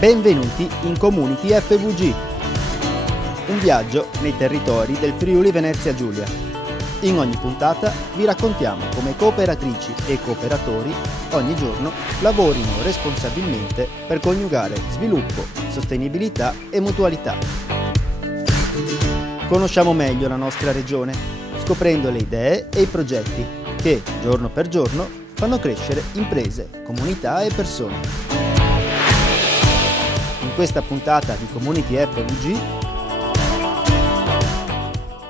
Benvenuti in Community FVG, un viaggio nei territori del Friuli Venezia Giulia. In ogni puntata vi raccontiamo come cooperatrici e cooperatori ogni giorno lavorino responsabilmente per coniugare sviluppo, sostenibilità e mutualità. Conosciamo meglio la nostra regione, scoprendo le idee e i progetti che, giorno per giorno, fanno crescere imprese, comunità e persone. In questa puntata di Community FVG,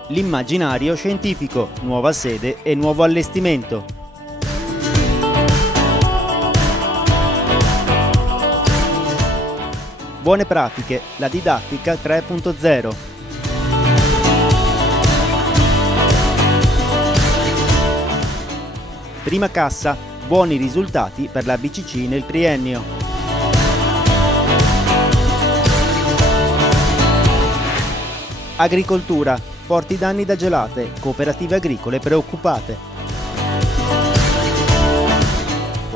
l'immaginario scientifico, nuova sede e nuovo allestimento. Buone pratiche, la didattica 3.0. Prima cassa, buoni risultati per la BCC nel triennio. Agricoltura, forti danni da gelate, cooperative agricole preoccupate.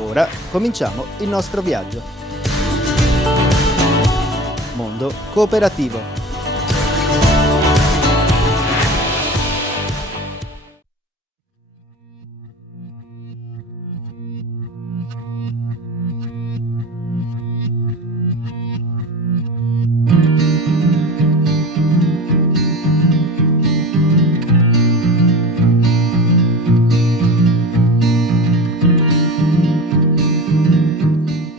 Ora cominciamo il nostro viaggio. Mondo cooperativo.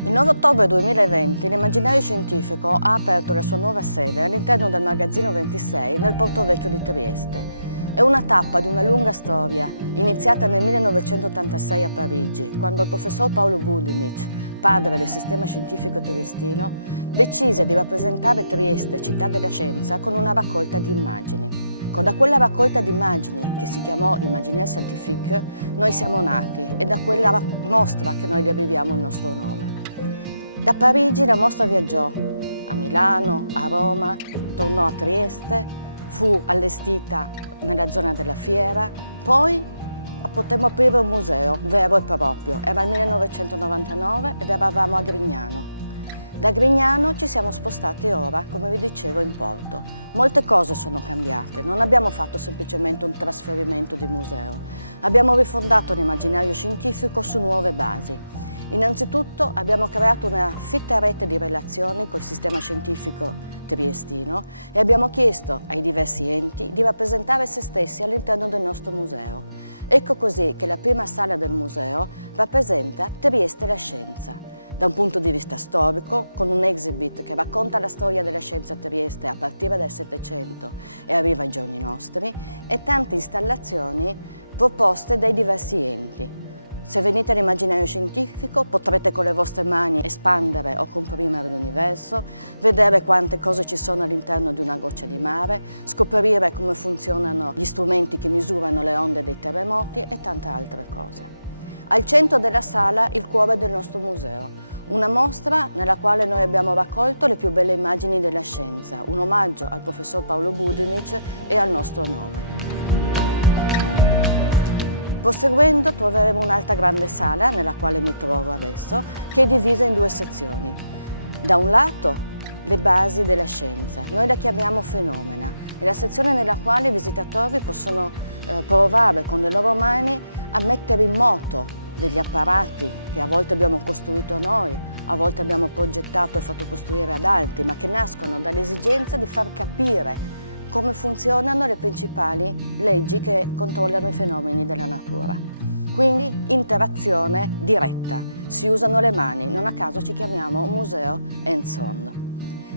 Il 9 ottobre 2020 l'immaginario scientifico ha aperto la sua nuova sede all'interno del Magazzino 26 nel Porto Vecchio di Trieste. È una tappa di una lunga storia, iniziata nel 1986 a Parigi, quando il professor Paolo Budinich, padre del sistema scientifico triestino, decise di rappresentare Trieste, città della scienza, con una raccolta di immagini. Da quella raccolta di immagini, che si chiamò Imaginaire Scientifique, noi siamo nati e da quella mostra che noi deriviamo il nostro nome. Da Parigi la mostra viaggiò a Milano, a Roma, tornò a Trieste, fu allestita nella zona della fiera, poi potemmo aprire un museo vero e proprio. Era il 1999 ed eravamo a Grignano. Da Grignano ci siamo spostati ora, come vi dicevo, in Porto. Molte cose sono cambiate, non abbiamo fatto semplicemente un trasferimento di museo. Abbiamo rifondato l'immaginario scientifico su nuove basi. Innanzitutto abbiamo creato una fitta rete di relazioni col sistema scientifico triestino e abbiamo chiesto ai diversi enti di rappresentare se stessi all'interno del nostro museo. Ecco così che la prima sala del museo rappresenta Trieste la scienza. Da un punto di vista storico, con un exhibit che racconta la storia della scienza a Trieste a partire dal Settecento e arriva ai giorni nostri, e tante installazioni proposte dai diversi enti. Se venite all'immaginario scientifico potrete con le vostre mani espandere o comprimere l'universo, vedere quante cose ci sono all'interno di una goccia di mare, scoprire come funzionano gli strumenti che misurano le onde dei terremoti e tante altre cose. Al centro della sala il cuore del nostro museo, una mostra nella quale noi abbiamo raccolto le più belle immagini della scienza, un omaggio al professor Paolo Budinich e al nostro nome. Proseguendo troveremo un'altra grande sala, nella quale mi trovo adesso, che è divisa in due sezioni. Da un lato le basi della scienza, noi la chiamiamo fenomena, è la sezione nella quale i visitatori possono provare con le loro mani a mettere in moto degli apparati che a volte abbiamo costruito noi, a volte abbiamo progettato e fatto costruire ad altri, ma che nascono dall'esigenza di far capire come funzionano le principali leggi che controllano i fenomeni della natura. Quindi interazione diretta, si usano le mani, non a caso ci chiamiamo museo hands-on.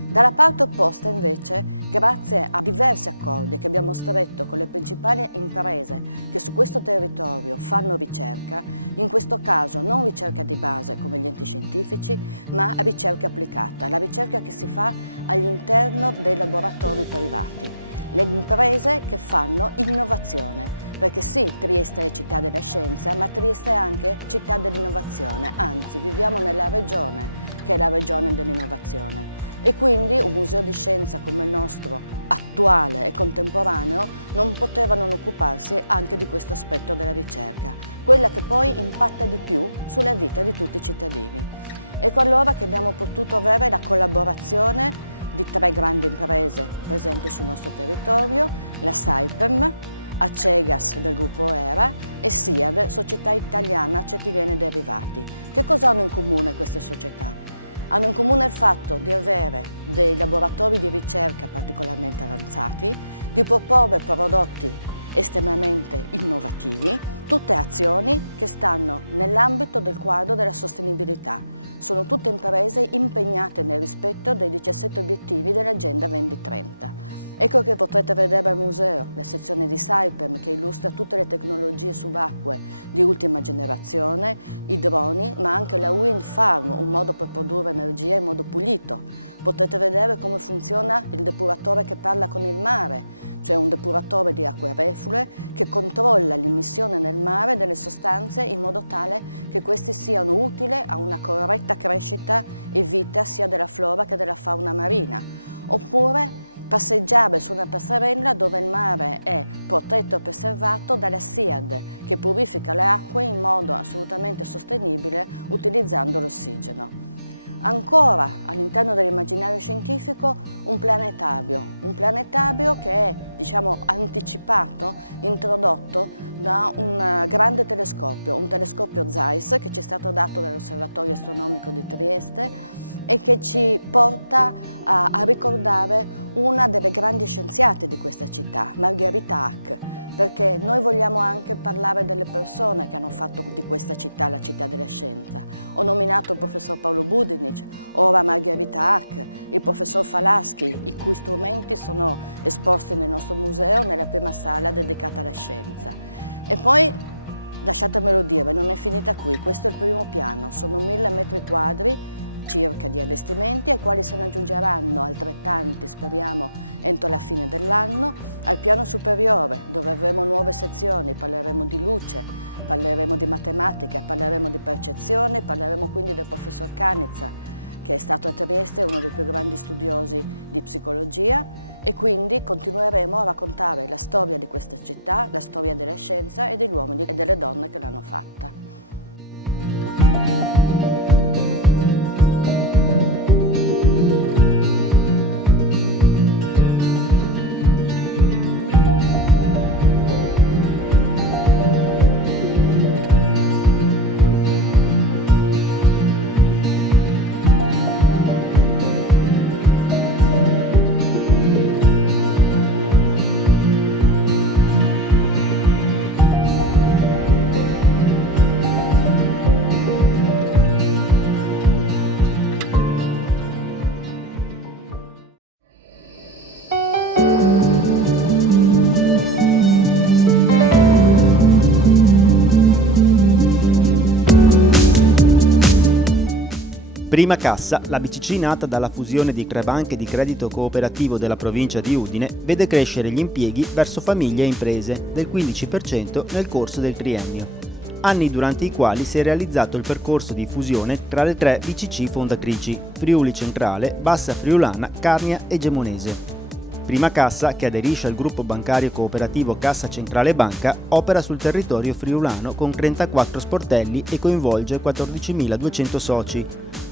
Dalla parte opposta invece, grazie a diversi accordi che abbiamo stretto con le principali imprese che su questo territorio fanno ricerca, in questo caso non ricerca di base come gli enti scientifici, ma ricerca applicata, la ricerca che si fa all'interno dei laboratori privati, le imprese che fanno innovazione. Perché sì, Trieste è città della scienza, ma Trieste è anche città dell'innovazione, anzi viviamo nella regione che è la regione dell'innovazione. E quindi un museo di scienza come il nostro, attuale e contemporaneo, non poteva non occuparsi anche di questo aspetto della ricerca, quella che poi impatta di più sulla vita di tutti i cittadini. Ecco allora che abbiamo potuto avere la collaborazione di 3 grandi imprese presenti sul nostro territorio, la Saipem, Acegas del gruppo ERA e SIAD, Società Italiana Acetilene Derivati. Che cosa hanno in comune queste società? Hanno in comune il fatto di avere dei laboratori di ricerca particolarmente avanzati, di proporre prodotti estremamente innovativi, tutte azioni che stanno nell'ambito del quadro della sostenibilità. Sono tutte imprese impegnate nel rispetto dei 17 obiettivi dell'Agenda 2030. Ecco che potrete vedere al museo la sezione di Saipem che illustra tutte le tecnologie subacquee di ultima generazione, i droni, ma anche la wind farm, un modo per produrre energia in modo pulito. Potete vedere come funziona il depuratore che parla con il mare, cioè un depuratore di acque reflue che controlla l'immissione nel mare delle sostanze in modo tale che questi siano utili a una corretta crescita e vita sia della flora che della fauna marina. Oppure passeggiare su una passerella dove il mare è protetto e preservato dalla SIAD che purifica le acque in modo assolutamente sostenibile utilizzando l'ossigeno. Ancora all'interno dell'immaginario scientifico un planetario che è anticipato, introdotto da un grande telescopio, un telescopio ZEISS che ci è stato dato dall'Osservatorio Astronomico di Trieste e che ci porta a ricordare una delle grandi scienziate di questa città, Margherita Hack, perché noi vogliamo anche parlare delle persone che hanno fatto di questa città la città della scienza. Ho nominato il professor Paolo Budinic, ora Margherita Hack, il professor Falaschi, i cui strumenti sono esposti nel nostro museo nella prima sala dedicata alla scienza. E poi, lasciatemelo dire, non è finita qui, questo è il primo piano, sono 1000 metri quadri circa di allestimenti, ai quali se ne aggiungeranno altrettanti, speriamo, entro la fine dell'anno, al piano superiore, dove avremo nuove sezioni, parleremo di luce, parleremo di matematica, parleremo di percezione, parleremo quindi del professor Canizza, che è stato a Trieste uno dei più grandi studiosi di psicologia, e quindi continueremo a raccontare la storia di questa città, la storia della scienza e degli uomini e delle donne che l'hanno fatta. Prima Cassa, la BCC nata dalla fusione di 3 banche di credito cooperativo della provincia di Udine, vede crescere gli impieghi verso famiglie e imprese del 15% nel corso del triennio. Anni durante i quali si è realizzato il percorso di fusione tra le 3 BCC fondatrici, Friuli Centrale, Bassa Friulana, Carnia e Gemonese. Prima Cassa, che aderisce al gruppo bancario cooperativo Cassa Centrale Banca, opera sul territorio friulano con 34 sportelli e coinvolge 14.200 soci,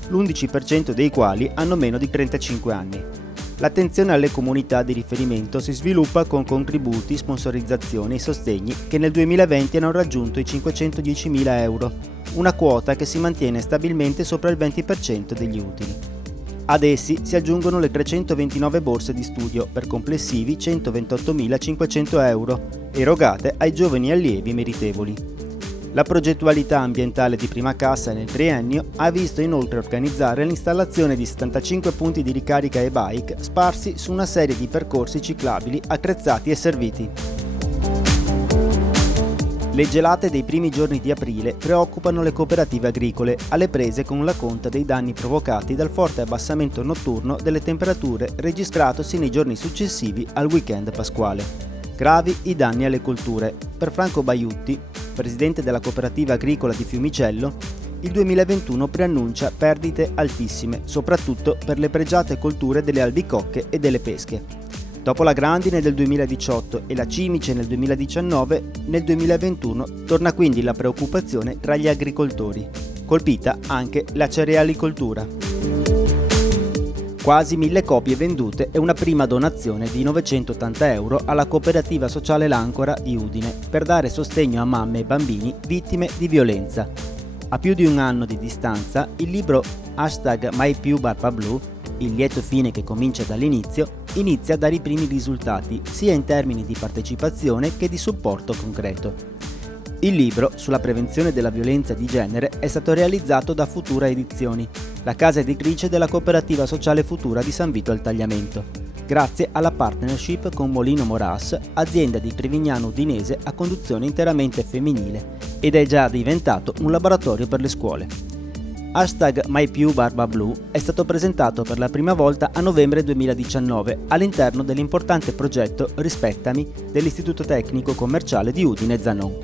l'11% dei quali hanno meno di 35 anni. L'attenzione alle comunità di riferimento si sviluppa con contributi, sponsorizzazioni e sostegni che nel 2020 hanno raggiunto i 510.000 euro, una quota che si mantiene stabilmente sopra il 20% degli utili. Ad essi si aggiungono le 329 borse di studio per complessivi 128.500 euro, erogate ai giovani allievi meritevoli. La progettualità ambientale di Prima Cassa nel triennio ha visto inoltre organizzare l'installazione di 75 punti di ricarica e-bike sparsi su una serie di percorsi ciclabili attrezzati e serviti. Le gelate dei primi giorni di aprile preoccupano le cooperative agricole, alle prese con la conta dei danni provocati dal forte abbassamento notturno delle temperature registratosi nei giorni successivi al weekend pasquale. Gravi i danni alle colture. Per Franco Baiutti, presidente della cooperativa agricola di Fiumicello, il 2021 preannuncia perdite altissime, soprattutto per le pregiate colture delle albicocche e delle pesche. Dopo la grandine del 2018 e la cimice nel 2019, nel 2021 torna quindi la preoccupazione tra gli agricoltori. colpita anche la cerealicoltura. Quasi 1000 copie vendute e una prima donazione di 980 euro alla cooperativa sociale L'Ancora di Udine per dare sostegno a mamme e bambini vittime di violenza. A più di un anno di distanza, il libro #MyPiuBarbaBlu, il lieto fine che comincia dall'inizio, inizia a dare i primi risultati sia in termini di partecipazione che di supporto concreto. Il libro sulla prevenzione della violenza di genere è stato realizzato da Futura Edizioni, la casa editrice della cooperativa sociale Futura di San Vito al Tagliamento, grazie alla partnership con Molino Moras, azienda di Trevignano Udinese a conduzione interamente femminile, ed è già diventato un laboratorio per le scuole. #MyPiuBarbaBlu è stato presentato per la prima volta a novembre 2019 all'interno dell'importante progetto Rispettami dell'Istituto Tecnico Commerciale di Udine Zanon.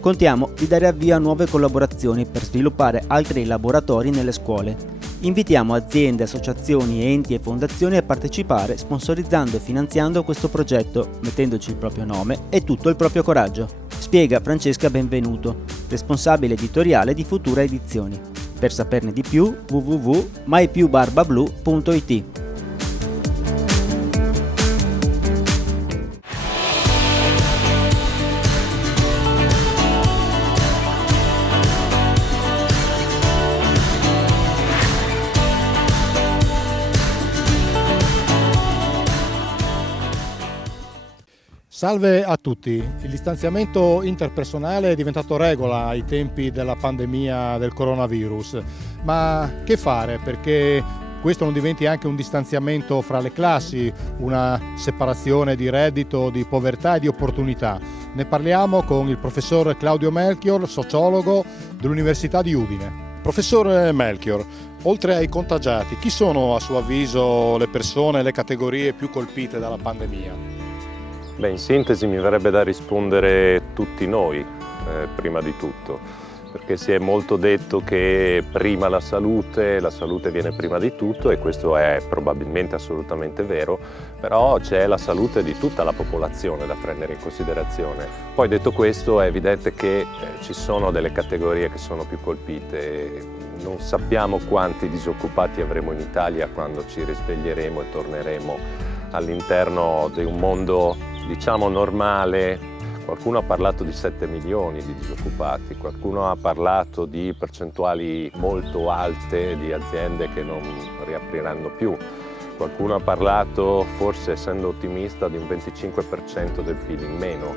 Contiamo di dare avvio a nuove collaborazioni per sviluppare altri laboratori nelle scuole. Invitiamo aziende, associazioni, enti e fondazioni a partecipare sponsorizzando e finanziando questo progetto, mettendoci il proprio nome e tutto il proprio coraggio. Spiega Francesca Benvenuto, responsabile editoriale di Futura Edizioni. Per saperne di più, www.mypiubarbablu.it. Salve a tutti, il distanziamento interpersonale è diventato regola ai tempi della pandemia del coronavirus, ma che fare perché questo non diventi anche un distanziamento fra le classi, una separazione di reddito, di povertà e di opportunità? Ne parliamo con il professor Claudio Melchior, sociologo dell'Università di Udine. Professor Melchior, oltre ai contagiati, chi sono a suo avviso le persone, le categorie più colpite dalla pandemia? Beh, in sintesi mi verrebbe da rispondere tutti noi, prima di tutto, perché si è molto detto che prima la salute viene prima di tutto, e questo è probabilmente assolutamente vero, però c'è la salute di tutta la popolazione da prendere in considerazione. Poi detto questo è evidente che ci sono delle categorie che sono più colpite. Non sappiamo quanti disoccupati avremo in Italia quando ci risveglieremo e torneremo all'interno di un mondo diciamo normale. Qualcuno ha parlato di 7 milioni di disoccupati, qualcuno ha parlato di percentuali molto alte di aziende che non riapriranno più, qualcuno ha parlato, forse essendo ottimista, di un 25% del PIL in meno.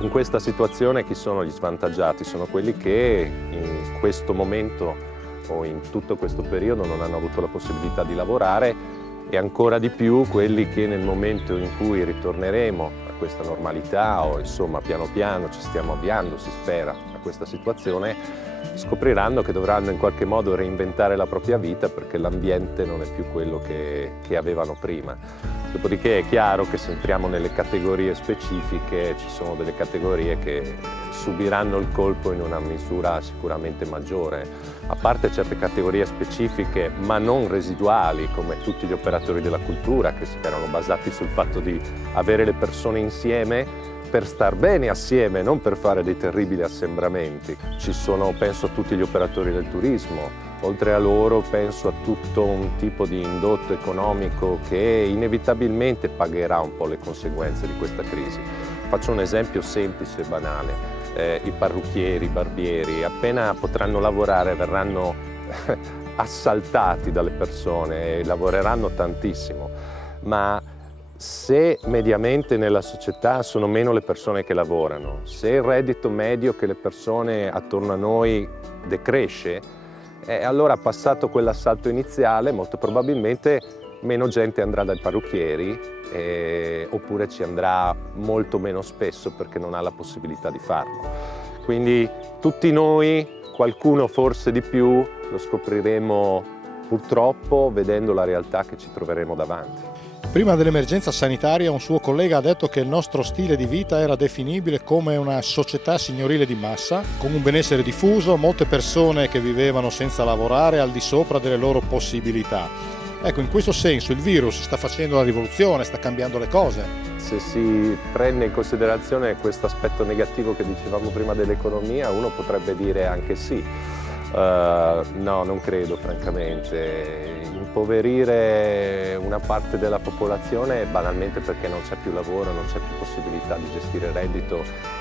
In questa situazione chi sono gli svantaggiati? Sono quelli che in questo momento o in tutto questo periodo non hanno avuto la possibilità di lavorare, e ancora di più quelli che nel momento in cui ritorneremo a questa normalità, o insomma piano piano ci stiamo avviando, si spera, a questa situazione, scopriranno che dovranno in qualche modo reinventare la propria vita perché l'ambiente non è più quello che avevano prima. Dopodiché è chiaro che se entriamo nelle categorie specifiche ci sono delle categorie che subiranno il colpo in una misura sicuramente maggiore. A parte certe categorie specifiche ma non residuali, come tutti gli operatori della cultura che erano basati sul fatto di avere le persone insieme per star bene assieme, non per fare dei terribili assembramenti. Ci sono, penso a tutti gli operatori del turismo, oltre a loro penso a tutto un tipo di indotto economico che inevitabilmente pagherà un po' le conseguenze di questa crisi. Faccio un esempio semplice e banale. I parrucchieri, i barbieri, appena potranno lavorare verranno assaltati dalle persone e lavoreranno tantissimo, ma se mediamente nella società sono meno le persone che lavorano, se il reddito medio che le persone attorno a noi decresce, allora passato quell'assalto iniziale molto probabilmente meno gente andrà dai parrucchieri oppure ci andrà molto meno spesso perché non ha la possibilità di farlo. Quindi tutti noi, qualcuno forse di più, lo scopriremo purtroppo vedendo la realtà che ci troveremo davanti. Prima dell'emergenza sanitaria un suo collega ha detto che il nostro stile di vita era definibile come una società signorile di massa, con un benessere diffuso, molte persone che vivevano senza lavorare al di sopra delle loro possibilità. Ecco, in questo senso il virus sta facendo la rivoluzione, sta cambiando le cose. Se si prende in considerazione questo aspetto negativo che dicevamo prima dell'economia, uno potrebbe dire anche sì. No, non credo francamente. Impoverire una parte della popolazione banalmente perché non c'è più lavoro, non c'è più possibilità di gestire il reddito,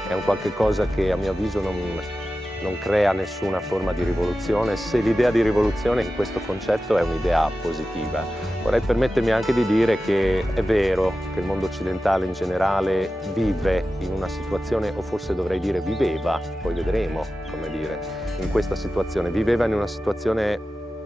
è un qualche cosa che a mio avviso non crea nessuna forma di rivoluzione, se l'idea di rivoluzione in questo concetto è un'idea positiva. Vorrei permettermi anche di dire che è vero che il mondo occidentale in generale vive in una situazione, o forse dovrei dire viveva, poi vedremo come dire, in questa situazione, viveva in una situazione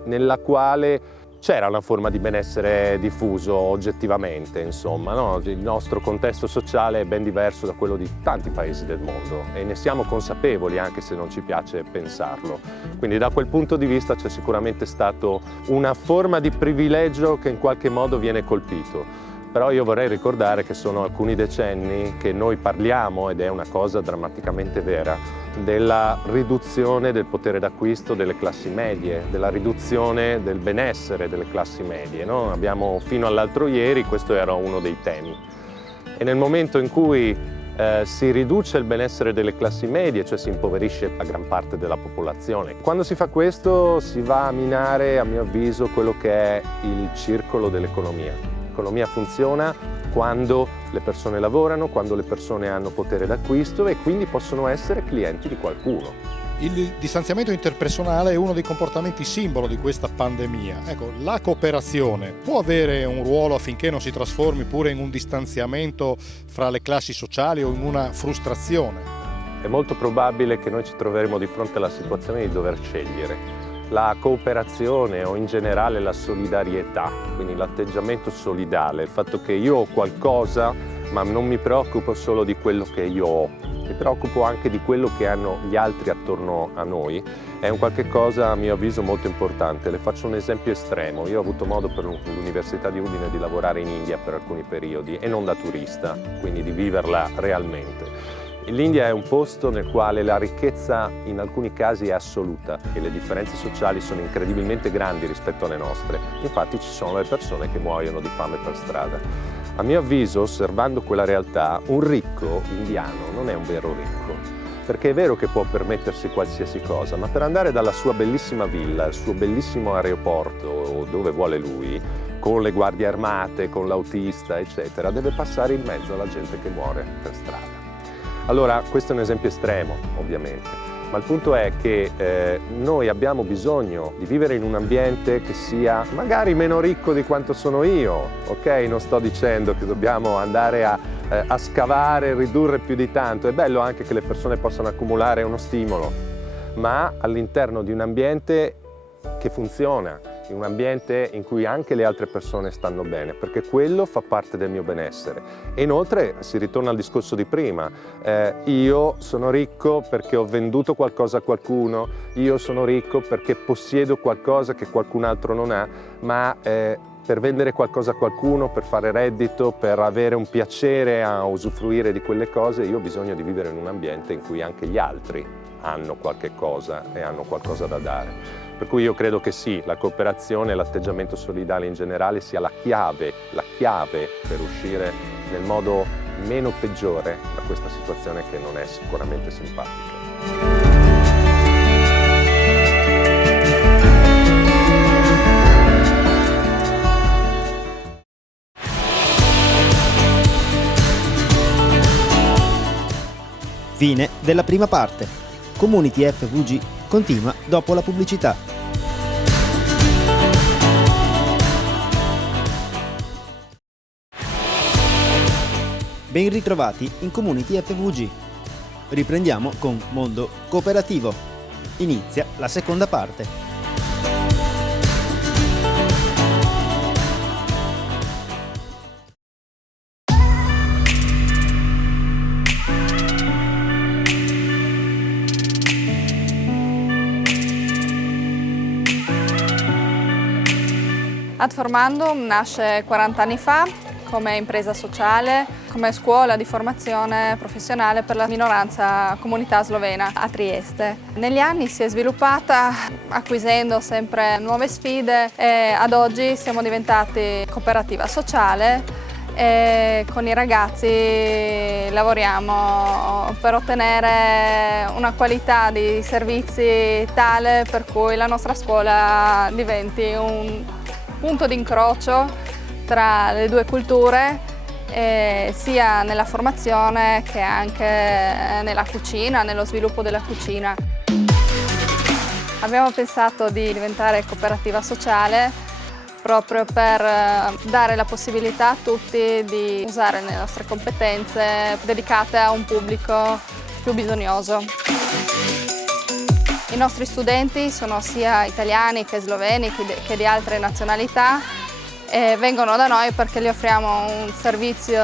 nella quale c'era una forma di benessere diffuso oggettivamente, insomma, no? Il nostro contesto sociale è ben diverso da quello di tanti paesi del mondo e ne siamo consapevoli anche se non ci piace pensarlo. Quindi da quel punto di vista c'è sicuramente stato una forma di privilegio che in qualche modo viene colpito. Però io vorrei ricordare che sono alcuni decenni che noi parliamo, ed è una cosa drammaticamente vera, della riduzione del potere d'acquisto delle classi medie, della riduzione del benessere delle classi medie, no? Abbiamo, fino all'altro ieri, questo era uno dei temi. E nel momento in cui si riduce il benessere delle classi medie, cioè si impoverisce la gran parte della popolazione, quando si fa questo si va a minare, a mio avviso, quello che è il circolo dell'economia. L'economia funziona quando le persone lavorano, quando le persone hanno potere d'acquisto e quindi possono essere clienti di qualcuno. Il distanziamento interpersonale è uno dei comportamenti simbolo di questa pandemia. Ecco, la cooperazione può avere un ruolo affinché non si trasformi pure in un distanziamento fra le classi sociali o in una frustrazione? È molto probabile che noi ci troveremo di fronte alla situazione di dover scegliere. La cooperazione o in generale la solidarietà, quindi l'atteggiamento solidale, il fatto che io ho qualcosa ma non mi preoccupo solo di quello che io ho, mi preoccupo anche di quello che hanno gli altri attorno a noi, è un qualche cosa a mio avviso molto importante. Le faccio un esempio estremo. Io ho avuto modo per l'Università di Udine di lavorare in India per alcuni periodi e non da turista, quindi di viverla realmente. L'India è un posto nel quale la ricchezza in alcuni casi è assoluta e le differenze sociali sono incredibilmente grandi rispetto alle nostre. Infatti ci sono le persone che muoiono di fame per strada. A mio avviso, osservando quella realtà, un ricco indiano non è un vero ricco, perché è vero che può permettersi qualsiasi cosa, ma per andare dalla sua bellissima villa al suo bellissimo aeroporto o dove vuole lui, con le guardie armate, con l'autista, eccetera, deve passare in mezzo alla gente che muore per strada. Allora, questo è un esempio estremo, ovviamente, ma il punto è che noi abbiamo bisogno di vivere in un ambiente che sia magari meno ricco di quanto sono io, ok? Non sto dicendo che dobbiamo andare a scavare, ridurre più di tanto, è bello anche che le persone possano accumulare uno stimolo, ma all'interno di un ambiente che funziona, in un ambiente in cui anche le altre persone stanno bene, perché quello fa parte del mio benessere. E inoltre si ritorna al discorso di prima, io sono ricco perché ho venduto qualcosa a qualcuno, io sono ricco perché possiedo qualcosa che qualcun altro non ha, ma per vendere qualcosa a qualcuno, per fare reddito, per avere un piacere a usufruire di quelle cose, io ho bisogno di vivere in un ambiente in cui anche gli altri hanno qualche cosa e hanno qualcosa da dare. Per cui io credo che sì, la cooperazione e l'atteggiamento solidale in generale sia la chiave per uscire nel modo meno peggiore da questa situazione che non è sicuramente simpatica. Fine della prima parte. Community FVG continua dopo la pubblicità. Ben ritrovati in Community FVG. Riprendiamo con Mondo Cooperativo. Inizia la seconda parte. Adformando nasce 40 anni fa come impresa sociale, come scuola di formazione professionale per la minoranza comunità slovena a Trieste. Negli anni si è sviluppata acquisendo sempre nuove sfide e ad oggi siamo diventati cooperativa sociale e con i ragazzi lavoriamo per ottenere una qualità di servizi tale per cui la nostra scuola diventi un punto di incrocio tra le due culture, sia nella formazione che anche nella cucina, nello sviluppo della cucina. Abbiamo pensato di diventare cooperativa sociale proprio per dare la possibilità a tutti di usare le nostre competenze dedicate a un pubblico più bisognoso. I nostri studenti sono sia italiani che sloveni che di altre nazionalità e vengono da noi perché gli offriamo un servizio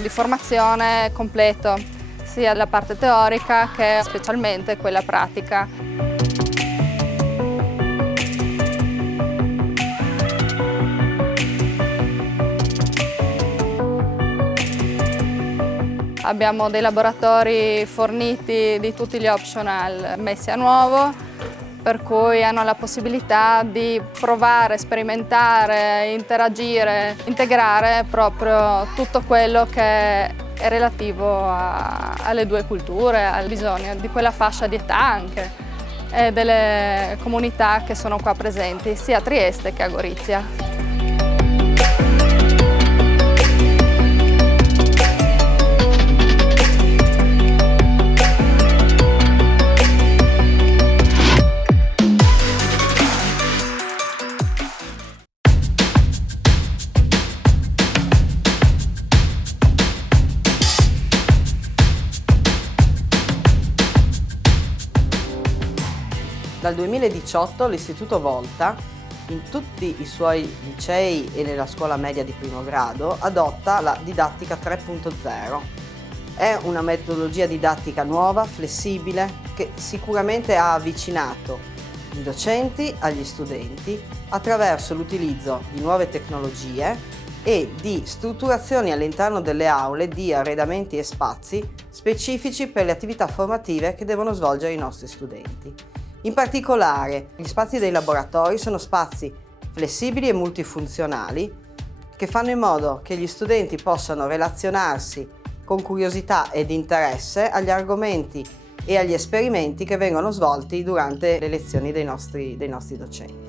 di formazione completo, sia la parte teorica che specialmente quella pratica. Abbiamo dei laboratori forniti di tutti gli optional messi a nuovo, per cui hanno la possibilità di provare, sperimentare, interagire, integrare proprio tutto quello che è relativo alle due culture, al bisogno di quella fascia di età anche e delle comunità che sono qua presenti, sia a Trieste che a Gorizia. Dal 2018 l'Istituto Volta, in tutti i suoi licei e nella scuola media di primo grado, adotta la didattica 3.0. È una metodologia didattica nuova, flessibile, che sicuramente ha avvicinato i docenti agli studenti attraverso l'utilizzo di nuove tecnologie e di strutturazioni all'interno delle aule di arredamenti e spazi specifici per le attività formative che devono svolgere i nostri studenti. In particolare, gli spazi dei laboratori sono spazi flessibili e multifunzionali che fanno in modo che gli studenti possano relazionarsi con curiosità ed interesse agli argomenti e agli esperimenti che vengono svolti durante le lezioni dei nostri docenti.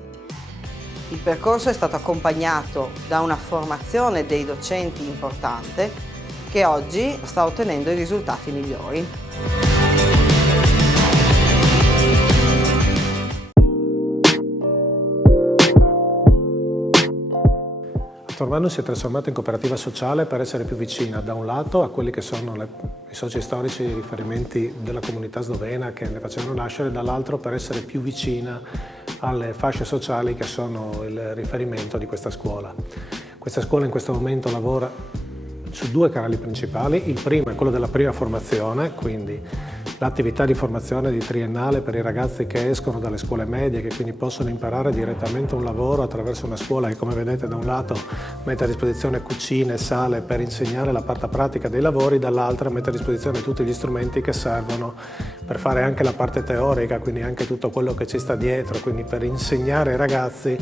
Il percorso è stato accompagnato da una formazione dei docenti importante che oggi sta ottenendo i risultati migliori. Tormano si è trasformato in cooperativa sociale per essere più vicina da un lato a quelli che sono i soci storici, i riferimenti della comunità slovena che ne facevano nascere, dall'altro per essere più vicina alle fasce sociali che sono il riferimento di questa scuola. Questa scuola in questo momento lavora su due canali principali. Il primo è quello della prima formazione, quindi l'attività di formazione di triennale per i ragazzi che escono dalle scuole medie, che quindi possono imparare direttamente un lavoro attraverso una scuola che, come vedete, da un lato mette a disposizione cucine e sale per insegnare la parte pratica dei lavori, dall'altra mette a disposizione tutti gli strumenti che servono per fare anche la parte teorica, quindi anche tutto quello che ci sta dietro, quindi per insegnare ai ragazzi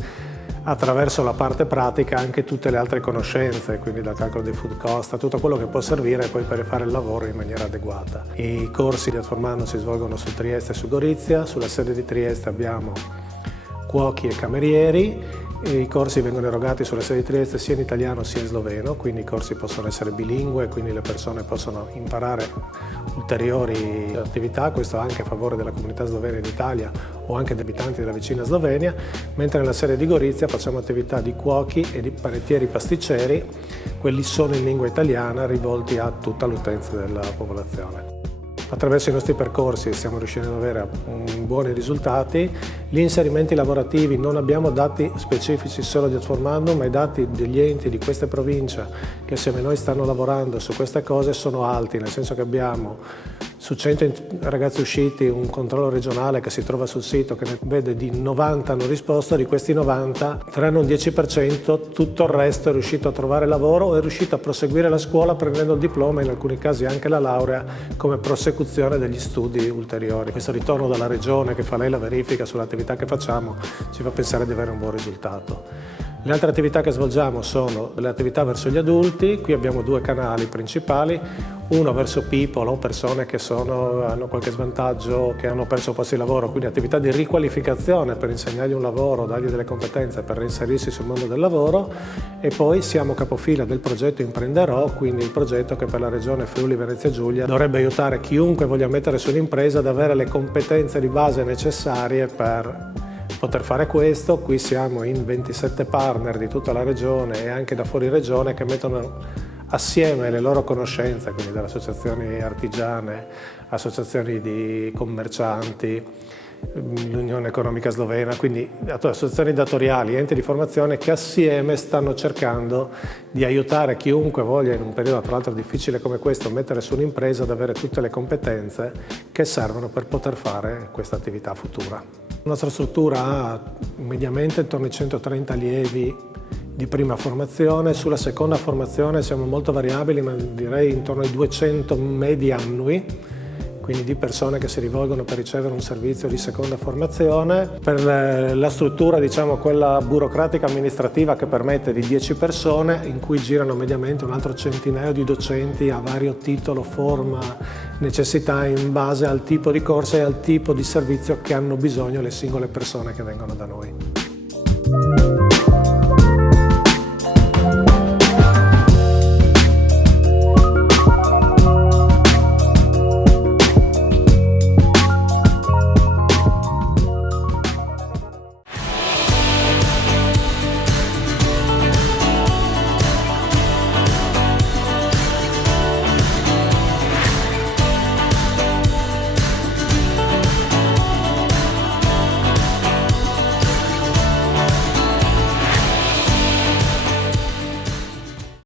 attraverso la parte pratica anche tutte le altre conoscenze, quindi dal calcolo dei food cost a tutto quello che può servire poi per fare il lavoro in maniera adeguata. I corsi di Atformano si svolgono su Trieste e su Gorizia. Sulla sede di Trieste abbiamo cuochi e camerieri. I corsi vengono erogati sulla sede di Trieste sia in italiano sia in sloveno, quindi i corsi possono essere bilingue, quindi le persone possono imparare ulteriori attività, questo anche a favore della comunità slovena in Italia o anche degli abitanti della vicina Slovenia, mentre nella sede di Gorizia facciamo attività di cuochi e di panettieri pasticceri, quelli solo in lingua italiana rivolti a tutta l'utenza della popolazione. Attraverso i nostri percorsi stiamo riuscendo ad avere buoni risultati. Gli inserimenti lavorativi, non abbiamo dati specifici solo di Atformano, ma i dati degli enti di queste province che assieme a noi stanno lavorando su queste cose sono alti, nel senso che abbiamo su 100 ragazzi usciti un controllo regionale che si trova sul sito che ne vede di 90 hanno risposto, di questi 90 hanno un 10%, tutto il resto è riuscito a trovare lavoro o è riuscito a proseguire la scuola prendendo il diploma, in alcuni casi anche la laurea, come prosecuzione degli studi ulteriori. Questo ritorno dalla regione che fa lei la verifica sull'attività che facciamo ci fa pensare di avere un buon risultato. Le altre attività che svolgiamo sono le attività verso gli adulti. Qui abbiamo due canali principali, uno verso people o persone che hanno qualche svantaggio, che hanno perso posti di lavoro, quindi attività di riqualificazione per insegnargli un lavoro, dargli delle competenze per reinserirsi sul mondo del lavoro, e poi siamo capofila del progetto Imprenderò, quindi il progetto che per la regione Friuli Venezia Giulia dovrebbe aiutare chiunque voglia mettere su un'impresa ad avere le competenze di base necessarie per poter fare questo. Qui siamo in 27 partner di tutta la regione e anche da fuori regione che mettono assieme le loro conoscenze, quindi dalle associazioni artigiane, associazioni di commercianti, l'Unione Economica Slovena, quindi associazioni datoriali, enti di formazione che assieme stanno cercando di aiutare chiunque voglia, in un periodo tra l'altro difficile come questo, mettere su un'impresa ad avere tutte le competenze che servono per poter fare questa attività futura. La nostra struttura ha mediamente intorno ai 130 allievi di prima formazione. Sulla seconda formazione siamo molto variabili, ma direi intorno ai 200 medi annui, quindi di persone che si rivolgono per ricevere un servizio di seconda formazione. Per la struttura, diciamo quella burocratica amministrativa, che permette di 10 persone, in cui girano mediamente un altro centinaio di docenti a vario titolo, forma, necessità, in base al tipo di corso e al tipo di servizio che hanno bisogno le singole persone che vengono da noi.